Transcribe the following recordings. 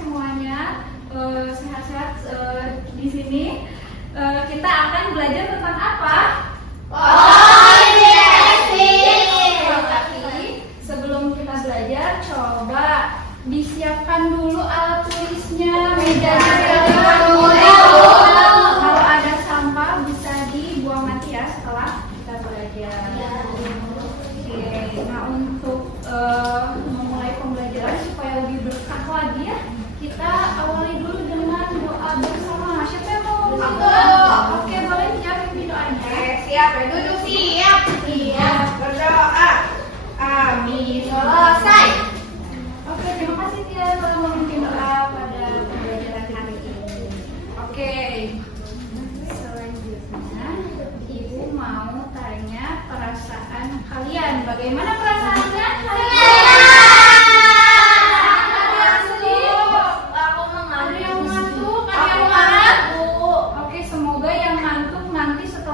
semuanya sehat-sehat di sini. Kita akan belajar tentang apa? Tapi sebelum kita belajar, coba disiapkan dulu alat tulisnya, mejanya. Kalau ada sampah bisa dibuang nanti ya setelah kita belajar. Oke, nah untuk memulai pembelajaran supaya lebih berkah lagi ya, kita awali dulu dengan doa bersama. Siapa yang mau? Oke, boleh siapin doanya. Siap, duduk siap. Siap, berdoa. Amin. Selesai. Oke, terima kasih Tia telah memimpin doa pada pembelajaran hari ini. Oke, selanjutnya Ibu mau tanya perasaan kalian. Bagaimana perasaannya?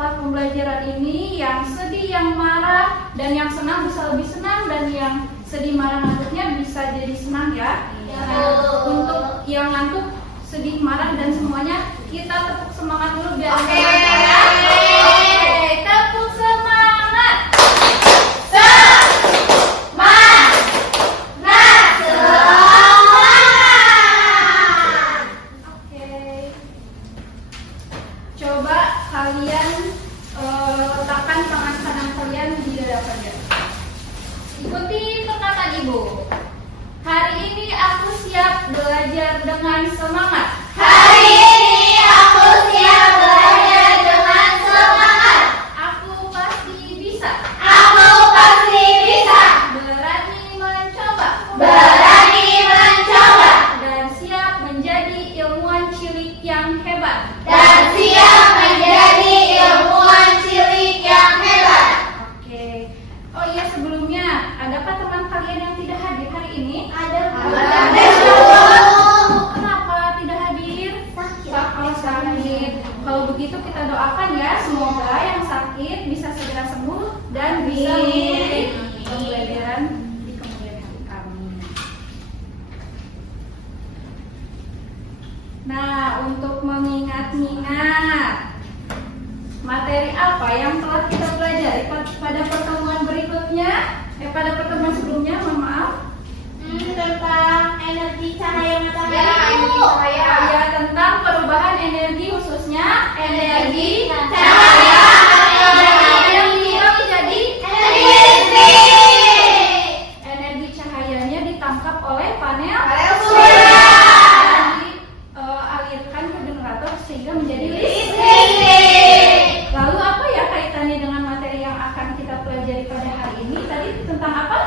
Pembelajaran ini yang sedih, yang marah, dan yang senang bisa lebih senang, dan yang sedih, marah, ngantuknya bisa jadi senang ya. Nah, untuk yang ngantuk, sedih, marah, dan semuanya kita tepuk semangat dulu biar semangat ya. Oke, tepuk semangat. Oke. Coba kalian letakkan tangan kanan kalian di dada kalian. Ikuti perkataan Ibu. Hari ini aku siap belajar dengan semangat. Hari ini aku siap belajar dengan semangat. Aku pasti bisa. Aku pasti bisa. Berani mencoba. Berani mencoba. Dan siap menjadi ilmuwan cilik yang hebat. Dan siap menjadi ilmuwan cilik yang hebat. Oke. Oh iya, sebelumnya adakah teman kalian yang tidak hadir hari ini? Ada. Kenapa tidak hadir? Oh, sakit. Kalau begitu kita doakan ya, semoga yang sakit bisa segera sembuh dan bisa mengikuti pembelajaran di kemudian hari kami. Nah, untuk mengingat-ingat materi apa yang telah kita pelajari pada pertemuan berikutnya, pada pertemuan sebelumnya, mohon maaf. Tentang energi cahaya matahari. Ya, energi cahaya. Ya, tentang perubahan energi khususnya energi cahaya yang dihirup menjadi energi listrik. Energi cahayanya ditangkap oleh panel surya. dan dialirkan ke generator sehingga menjadi listrik. Lalu apa ya kaitannya dengan materi yang akan kita pelajari pada hari ini? Tadi tentang apa?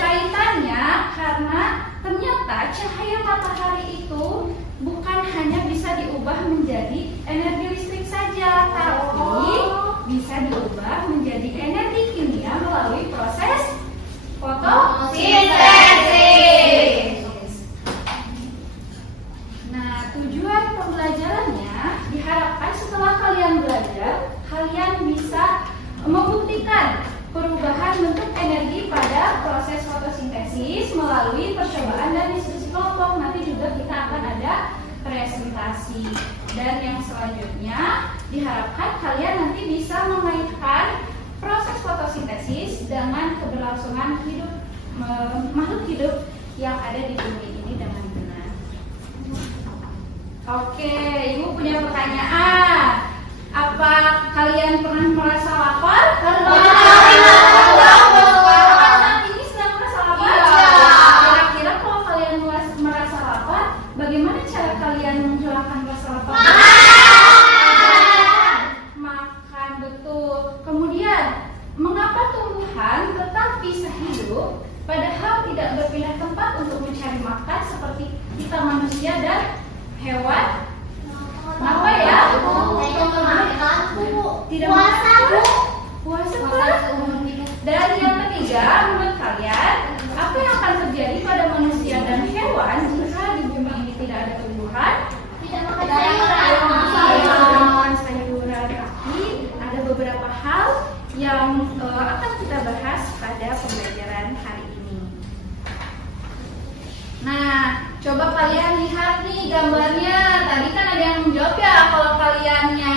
Kaitannya karena ternyata cahaya matahari itu bukan hanya bisa diubah menjadi energi listrik saja, tapi bisa diubah menjadi energi kimia melalui proses fotosintesis. Nah, tujuan pembelajarannya diharapkan setelah kalian belajar, kalian bisa membuktikan perubahan bentuk energi pada proses fotosintesis melalui percobaan dan diskusi kelompok. Nanti juga kita akan ada presentasi. Dan yang selanjutnya diharapkan kalian nanti bisa mengaitkan proses fotosintesis dengan keberlangsungan hidup makhluk hidup yang ada di bumi ini dengan benar. Oke, Ibu punya pertanyaan. Apa kalian pernah merasa lapar? Saat ini sedang merasa lapar? Kira-kira kalau kalian merasa lapar, bagaimana cara kalian menghilangkan rasa lapar? Makan, betul. Kemudian, mengapa tumbuhan tetap bisa hidup padahal tidak berpindah tempat untuk mencari makan seperti kita manusia dan hewan? Kenapa ya? Tidak puasa, Bu. Puasa. Dan yang ketiga, menurut kalian, apa yang akan terjadi pada manusia dan hewan jika di bumi ini tidak ada tumbuhan? Tidak makan sayuran. Tapi ada beberapa hal yang akan kita bahas pada pembelajaran hari ini. coba kalian lihat nih gambarnya. Tadi kan ada yang menjawab ya, kalau kaliannya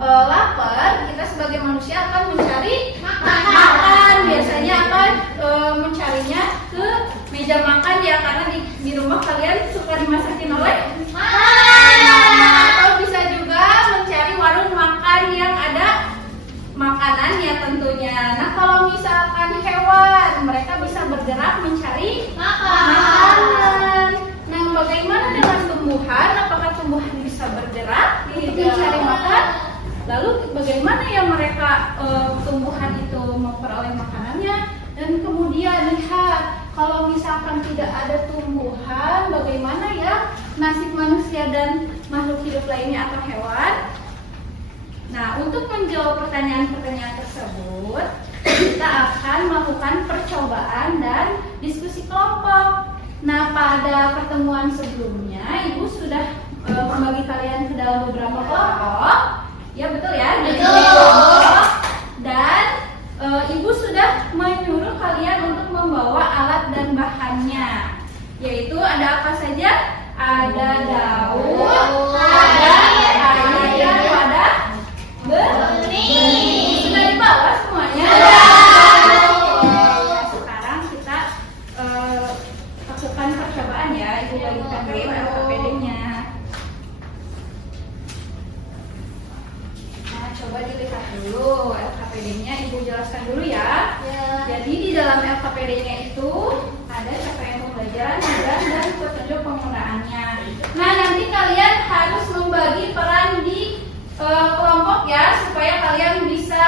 lapar, kita sebagai manusia akan mencari makan. Biasanya akan mencarinya ke meja makan ya, karena di rumah kalian suka dimasakin oleh atau bisa juga mencari warung makan yang ada makanannya tentunya. Nah, kalau misalkan hewan, mereka bisa bergerak mencari makanan. Nah, bagaimana dengan tumbuhan? Apakah tumbuhan bisa bergerak untuk mencari makan? Lalu bagaimana ya mereka tumbuhan itu memperoleh makanannya? Dan kemudian lihat, kalau misalkan tidak ada tumbuhan, bagaimana ya nasib manusia dan makhluk hidup lainnya atau hewan? Nah, untuk menjawab pertanyaan-pertanyaan tersebut, kita akan melakukan percobaan dan diskusi kelompok. Nah, pada pertemuan sebelumnya, Ibu sudah membagi kalian ke dalam beberapa kelompok. Ya, betul ya? Betul. Dan Ibu sudah menyuruh kalian untuk membawa alat dan bahannya. Yaitu ada apa saja? Ada daun, ada air, dan wadah benih. Sudah dibawa semuanya? Sekarang kita lakukan percobaan ya. Ibu bagikan dulu LKPD-nya. Nah, coba dilihat dulu LKPD-nya. Ibu jelaskan dulu ya. Jadi di dalam LKPD-nya itu ada capaian pembelajaran, tugas, dan petunjuk penggunaannya. Nah, nanti kalian harus membagi peran di kelompok ya, supaya kalian bisa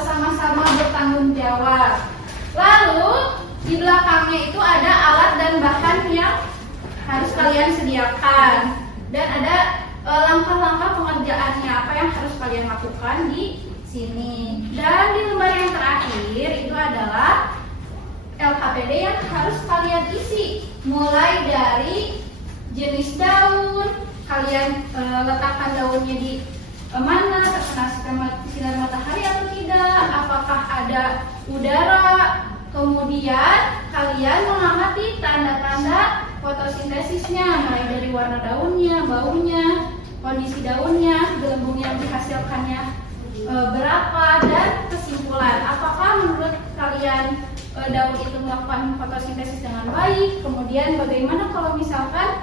sama-sama bertanggung jawab. Lalu di belakangnya itu ada alat dan bahan yang harus kalian sediakan, dan ada langkah-langkah pengerjaannya, apa yang harus kalian lakukan di sini. Dan di lembar yang terakhir itu adalah LKPD yang harus kalian isi, mulai dari jenis daun, kalian letakkan daunnya di mana, terkena sinar matahari atau tidak, apakah ada udara, kemudian kalian mengamati tanda-tanda fotosintesisnya, mulai dari warna daunnya, baunya, kondisi daunnya, gelembung yang dihasilkannya berapa, dan kesimpulan apakah menurut kalian daun itu melakukan fotosintesis dengan baik. Kemudian bagaimana kalau misalkan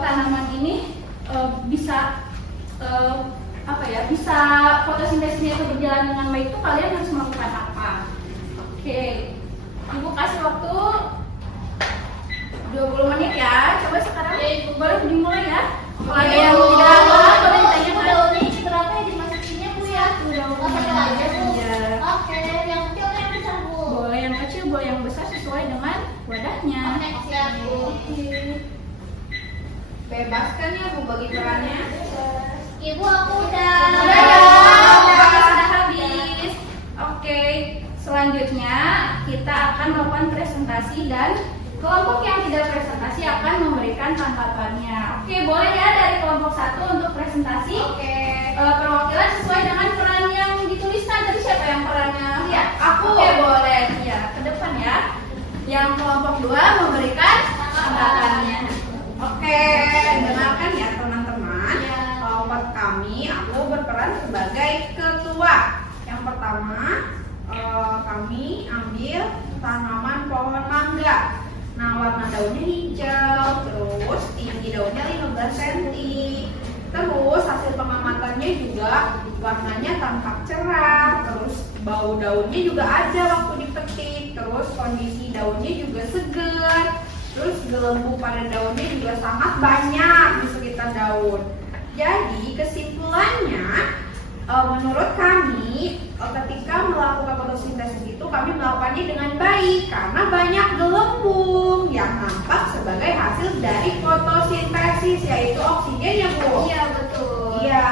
tanaman ini bisa bisa fotosintesisnya itu berjalan dengan baik, itu kalian harus melakukan apa? Oke, Ibu kasih waktu 20 menit ya. Coba sekarang boleh dimulai ya. Kalau ada yang tidak boleh ditanyakan. Daunnya ini berapa ya dimasukinnya Bu ya? Udah Pakai aja Bu. Ya. Oke, yang kecil atau yang besar Bu? Boleh yang kecil, boleh yang besar sesuai dengan wadahnya. Oke, siap Bu. Bebaskan ya Bu bagi perannya. Ibu aku udah. Sudah habis. Oke, selanjutnya kita akan melakukan presentasi dan kelompok yang tidak presentasi akan memberikan tanggapannya. Oke, boleh ya dari kelompok 1 untuk presentasi. Oke. Perwakilan sesuai dengan peran yang dituliskan. Tadi siapa yang perannya? Ya, Aku. Oke, boleh. Ya, ke depan ya. Yang kelompok 2 memberikan tanggapannya. Oke, dengarkan ya teman-teman. Ya. Kelompok kami, aku berperan sebagai ketua. Yang pertama, kami ambil tanaman pohon mangga. Nah, warna daunnya hijau, terus tinggi daunnya 15 cm. Terus hasil pengamatannya juga warnanya tampak cerah, terus bau daunnya juga ada waktu dipetik, terus kondisi daunnya juga segar, terus gelembung pada daunnya juga sangat banyak di sekitar daun. Jadi kesimpulannya, menurut kami ketika melakukan fotosintesis itu kami melakukannya dengan baik karena banyak gelembung yang nampak sebagai hasil dari fotosintesis, yaitu oksigen ya Bu. Iya betul. Iya,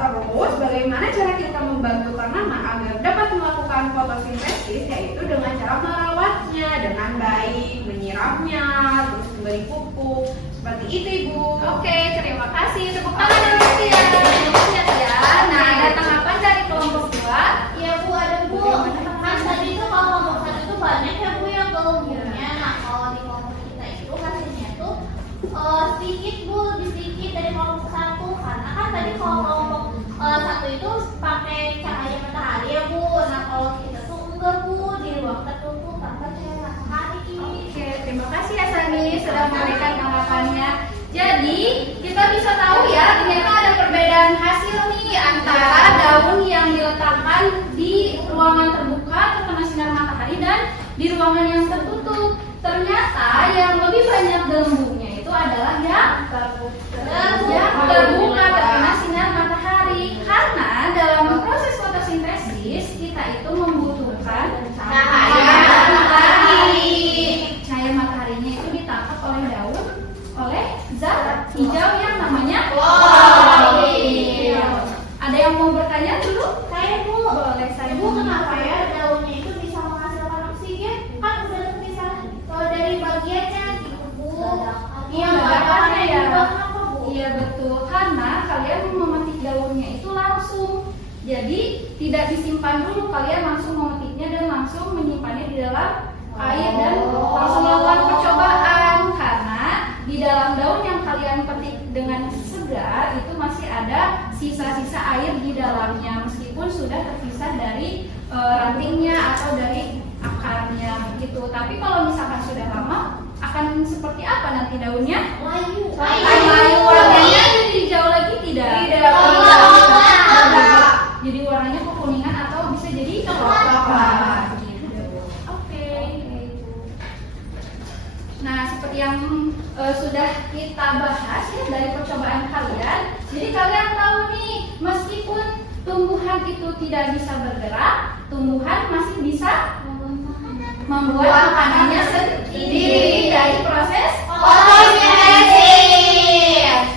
terus bagaimana cara kita membantu tanaman agar dapat melakukan fotosintesis, yaitu dengan cara merawatnya dengan baik, menyiramnya, terus memberi pupuk, seperti itu Ibu. Oke, terima kasih. Tepuk tangan dulu ya. Ya. Nah, ada tanggapan dari kelompok 2. Iya Bu, ada Bu. Kan tadi itu kalau kelompok 1 itu banyak ya Bu yang gelembungnya. Nah kalau di kelompok kita itu hasilnya tuh kelompok satu karena kan tadi kalau kelompok satu itu pakai cahaya matahari ya Bu. Nah kalau kita tuh enggak Bu, di ruang tertutup tanpa cahaya matahari. Oke, terima kasih ya Sani sudah memberikan tanggapannya. Jadi kita bisa tahu ya, ternyata ada perbedaan hasil nih antara daun yang diletakkan di ruangan terbuka terkena sinar matahari dan di ruangan yang tertutup. Ternyata yang lebih banyak gelembungnya itu adalah yang terbuka terkena sinar matahari. Karena dalam proses fotosintesis kita itu membutuhkan cahaya matahari. Cahaya mataharinya itu ditangkap oleh daun oleh zat hijau yang namanya klorofil. Ada yang mau bertanya dulu? Saya Bu, Boleh saya. Bu kenapa ya daunnya itu bisa menghasilkan oksigen? Kan udah terpisah dari bagiannya gitu Bu. Iya, bagiannya ya. Kenapa Bu? Iya betul, karena kalian memetik daunnya itu langsung. Jadi tidak disimpan dulu, kalian langsung memetiknya dan langsung menyimpannya di dalam air dan langsung melakukan percobaan. Karena di dalam daun yang kalian petik dengan segar itu masih ada sisa-sisa air di dalamnya meskipun sudah terpisah dari rantingnya atau dari akarnya gitu. Tapi kalau misalkan sudah lama akan seperti apa nanti daunnya? Layu. Warnanya jadi hijau lagi tidak? Tidak. Jadi warnanya kekuningan atau bisa jadi coklat gitu. Oke. Nah, seperti yang sudah kita bahas ya dari percobaan kalian. Jadi kalian tahu nih, meskipun tumbuhan itu tidak bisa bergerak, tumbuhan masih bisa membuat makanannya sendiri dari proses Fotosintesis.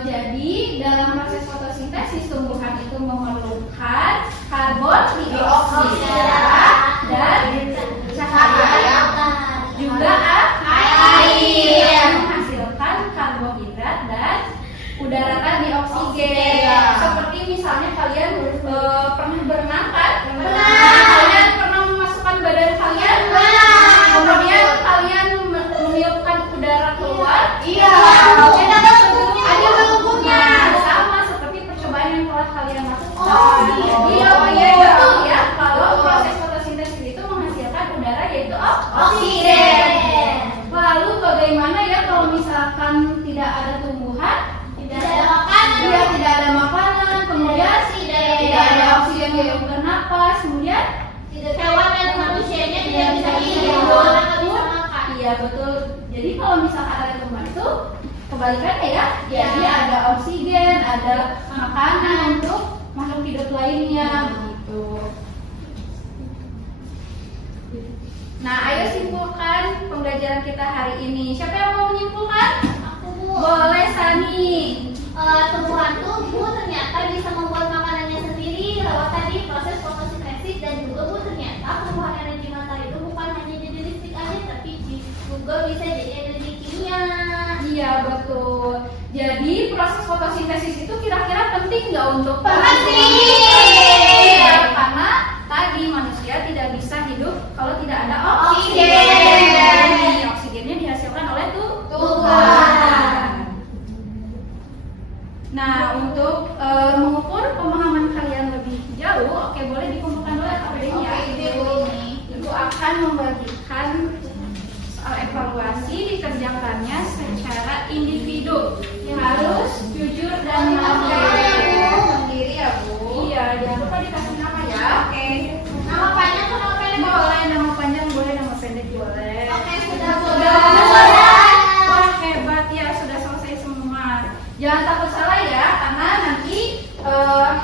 Jadi dalam proses fotosintesis tumbuhan itu memerlukan karbon dioksida dan cahaya juga air menghasilkan karbohidrat dan udara tadi oksigen. Seperti misalnya kalian pernah berenang kan? Kalian pernah memasukkan badan kalian? Kemudian kalian meniupkan udara keluar? Iya. Ada gelembungnya. Sama seperti percobaan yang telah kalian lakukan. Oh, Iya betul ya. Kalau proses fotosintesis itu menghasilkan udara yaitu oksigen. Lalu bagaimana ya kalau misalkan tidak ada tumbuhan? Tidak ada makanan. Iya, tidak ada makanan. Kemudian tidak ada oksigen untuk bernapas. Kemudian Hewan dan manusianya tidak bisa hidup. iya betul. Jadi kalau misalkan ada tumbuhan itu kebalikannya ya. Jadi ada oksigen, ada makanan untuk makhluk hidup lainnya begitu. Nah, ayo simpulkan pembelajaran kita hari ini. Siapa yang mau menyimpulkan? Aku Bu. Boleh Sani. Tumbuhan tubuh ternyata bisa membuat makanannya sendiri lewat tadi proses fotosintesis dan juga Bu ternyata tumbuhan energi matahari itu bukan hanya jadi listrik aja tapi juga bisa jadi energi kimia. Iya betul. Jadi proses fotosintesis itu kira-kira penting nggak untuk Penting. Iya, karena tadi manusia tidak bisa hidup kalau tidak ada oksigen. Oksigen. Oksigennya dihasilkan oleh Tuhan. Nah, untuk mengukur pemahaman kalian lebih jauh, oke boleh dikumpulkan dulu KPD-nya. Ibu akan membagikan soal evaluasi dikerjakannya secara individu. Harus jujur dan Sendiri ya Bu. Iya, jangan lupa dikasih nama ya. Oke. Nama panjang atau nama pendek? Boleh nama panjang, boleh nama pendek boleh. Oke, sudah. Wah hebat ya, sudah selesai semua. Jangan takut salah ya, karena nanti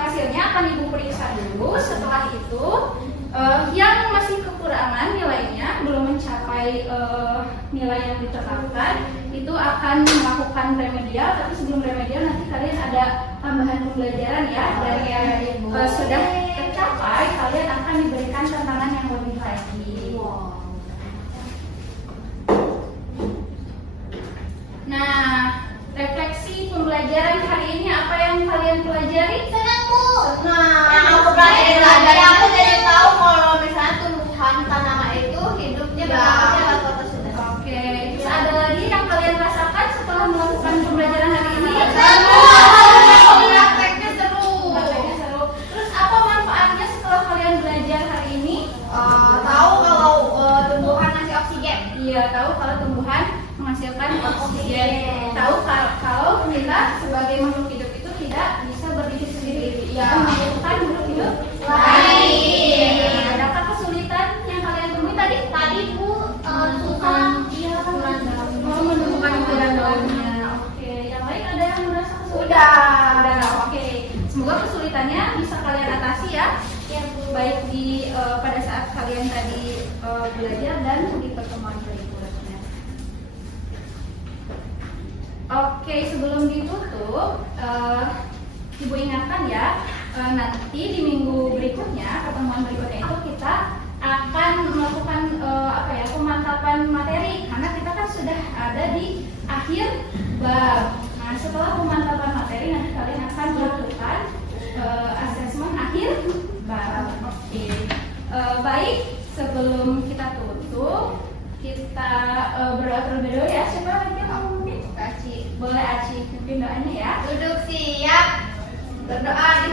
hasilnya akan ibu periksa dulu. Setelah itu yang masih kekurangan nilainya belum mencapai nilai yang ditetapkan itu akan melakukan remedial. Tapi sebelum remedial nanti kalian ada tambahan pembelajaran ya, dan yang sudah tercapai kalian akan diberikan tantangan yang lebih lagi. Nah, refleksi pembelajaran hari ini apa yang kalian pelajari? Senang Bu. Senang. Yang aku pelajari dari aku jadi tahu kalau misalnya tumbuhan tanaman itu hidupnya berproses lewat fotosintesis. Oke, terus ada lagi yang kalian rasakan setelah melakukan pembelajaran hari ini? Senang. oksigen. Tahu kalau kita sebagai makhluk hidup itu tidak bisa berdiri sendiri. Ya, membutuhkan makhluk hidup lain. Adakah kesulitan yang kalian temui tadi? Tadi Bu susah menemukan ukuran daunnya. Oke, yang lain ada yang merasa kesulitan? Udah. Oke. Semoga kesulitannya bisa kalian atasi ya. Ya Bu. Baik di pada saat kalian tadi belajar dan di pertemuan berikutnya. Oke, sebelum ditutup, Ibu ingatkan ya, nanti di minggu berikutnya, pertemuan berikutnya itu kita akan melakukan pemantapan materi karena kita kan sudah ada di akhir bab. Nah, setelah pemantapan materi nanti kalian akan melakukan asesmen akhir bab. Oke. Baik, sebelum kita tutup, kita berdoa terlebih dahulu ya. Siapa lagi yang mau memimpin? Aci. Boleh Aci pimpin doanya ya. Duduk siap. Berdoa di